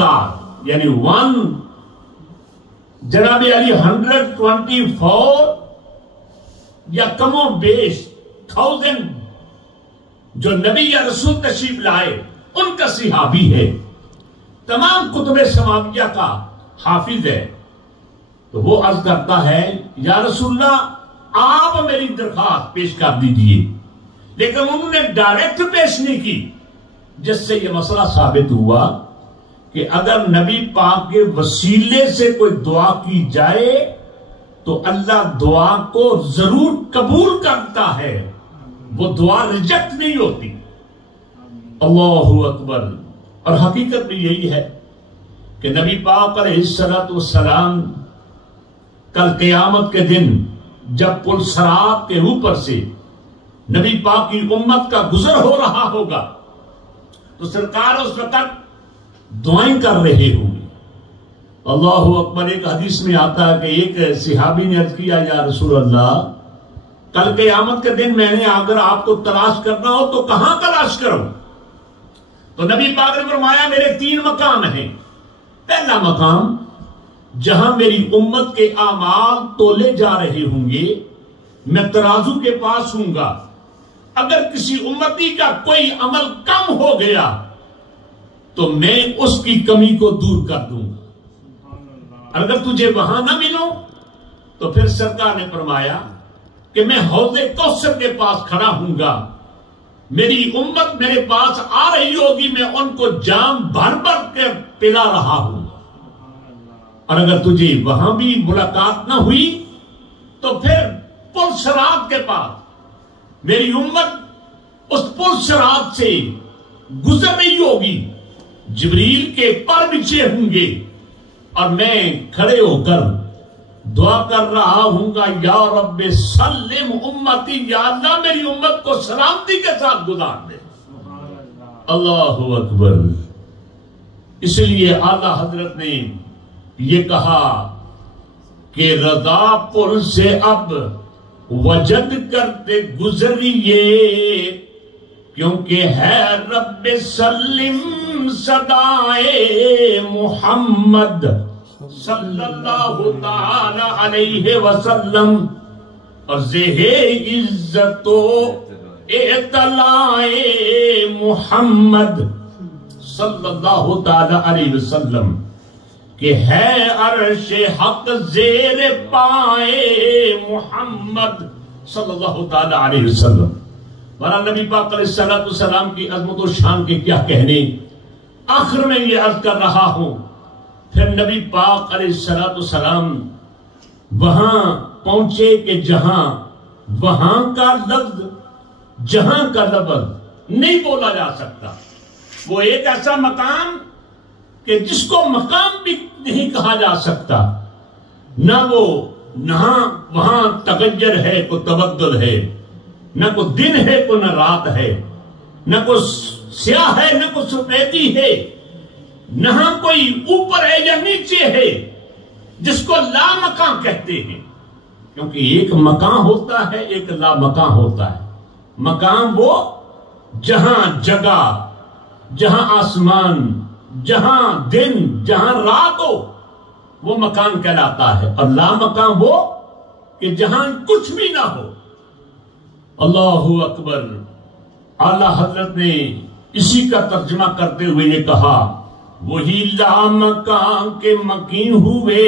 174 یعنی جناب علی 124 یا کم و بیش 1000 جو نبی یا رسول تشریف لائے ان کا صحابی ہے، تمام کتب سماویہ کا حافظ ہے. تو وہ عرض کرتا ہے یا رسول اللہ آپ میری درخواست پیش کر دیجئے، لیکن انہوں نے ڈائریکٹ پیش نہیں کی، جس سے یہ مسئلہ ثابت ہوا کہ اگر نبی پاک کے وسیلے سے کوئی دعا کی جائے تو اللہ دعا کو ضرور قبول کرتا ہے، وہ دعا ریجیکٹ نہیں ہوتی. اللہ اکبر. اور حقیقت بھی یہی ہے کہ نبی پاک علیہ السلام کل قیامت کے دن جب پل صراط کے اوپر سے نبی پاک کی امت کا گزر ہو رہا ہوگا تو سرکار اس وقت دعائیں کر رہے ہوں گے. اللہ اکبر. ایک حدیث میں آتا ہے کہ ایک صحابی نے عرض کیا یا رسول اللہ کل قیامت کے دن میں نے اگر آپ کو تلاش کرنا ہو تو کہاں تلاش کروں؟ تو نبی پاک نے فرمایا میرے 3 مقام ہیں. پہلا مقام جہاں میری امت کے اعمال تولے جا رہے ہوں گے، میں ترازو کے پاس ہوں گا، اگر کسی امتی کا کوئی عمل کم ہو گیا تو میں اس کی کمی کو دور کر دوں گا. اگر تجھے وہاں نہ ملوں تو پھر سرکار نے فرمایا کہ میں حوض کوثر کے پاس کھڑا ہوں گا، میری امت میرے پاس آ رہی ہوگی، میں ان کو جام بھر بھر کے پلا رہا ہوں. اور اگر تجھے وہاں بھی ملاقات نہ ہوئی تو پھر پل صراط کے پاس میری امت اس پل صراط سے گزر رہی ہوگی، جبریل کے پر بچھے ہوں گے اور میں کھڑے ہو کر دعا کر رہا ہوں گا یا رب سلم امتی، یا اللہ میری امت کو سلامتی کے ساتھ گزار دے. اللہ اکبر. اس لیے اعلیٰ حضرت نے یہ کہا کہ رضا پل سے اب وجد کرتے گزریے، کیونکہ ہے رب سلم صدائے محمد صلی اللہ تعالی علیہ وسلم، اور زہ عزت و اطلاع محمد صلی اللہ تعالی علیہ وسلم کہ ہے عرش حق زیر پائے محمد صلی اللہ تعالی علیہ وسلم. ہمارا نبی پاک علیہ السلام کی عظمت و شان کے کیا کہنے. آخر میں یہ عرض کر رہا ہوں، پھر نبی پاک علیہ السلام وہاں پہنچے کہ جہاں وہاں کا لفظ جہاں کا لفظ نہیں بولا جا سکتا. وہ ایک ایسا مقام کہ جس کو مقام بھی نہیں کہا جا سکتا، نہ وہ وہاں تغیر ہے، کوئی تبدل ہے، نہ کوئی دن ہے کوئی نہ رات ہے، نہ کوئی سیاہ ہے نہ کوئی سفیدی ہے، نہ کوئی اوپر ہے یا نیچے ہے، جس کو لا مکان کہتے ہیں. کیونکہ ایک مکان ہوتا ہے، ایک لا مکان ہوتا ہے. مکان وہ جہاں جگہ، جہاں آسمان، جہاں دن، جہاں رات ہو، وہ مکان کہلاتا ہے. اور لا مکان وہ کہ جہاں کچھ بھی نہ ہو. اللہ اکبر. اعلیٰ حضرت نے اسی کا ترجمہ کرتے ہوئے یہ کہا وہی لا مکان کے مکین ہوئے،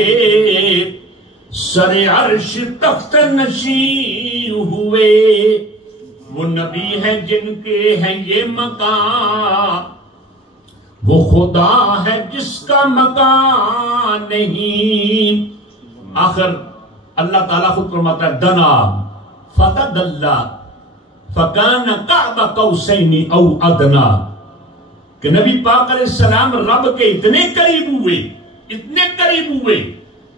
سر عرش تخت نشین ہوئے. وہ نبی ہیں جن کے ہیں یہ مکان، وہ خدا ہے جس کا مکان نہیں. آخر اللہ تعالیٰ خود فرماتا ہے دنا فتدلا فکان قاب قوسین او ادنا، کہ نبی پاک علیہ السلام رب کے اتنے قریب ہوئے، اتنے قریب ہوئے،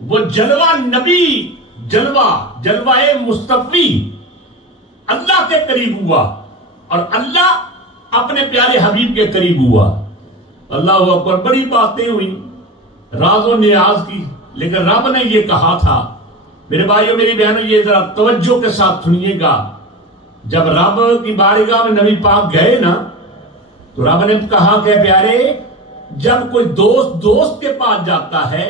وہ جلوہ نبی، جلوہ مصطفی اللہ کے قریب ہوا اور اللہ اپنے پیارے حبیب کے قریب ہوا. اللہ اکبر. بڑی باتیں ہوئی راز و نیاز کی، لیکن رب نے یہ کہا تھا. میرے بھائیوں میری بہنوں یہ ذرا توجہ کے ساتھ سنیے گا. جب رب کی بارگاہ میں نبی پاک گئے نا تو رب نے کہا کہ پیارے جب کوئی دوست کے پاس جاتا ہے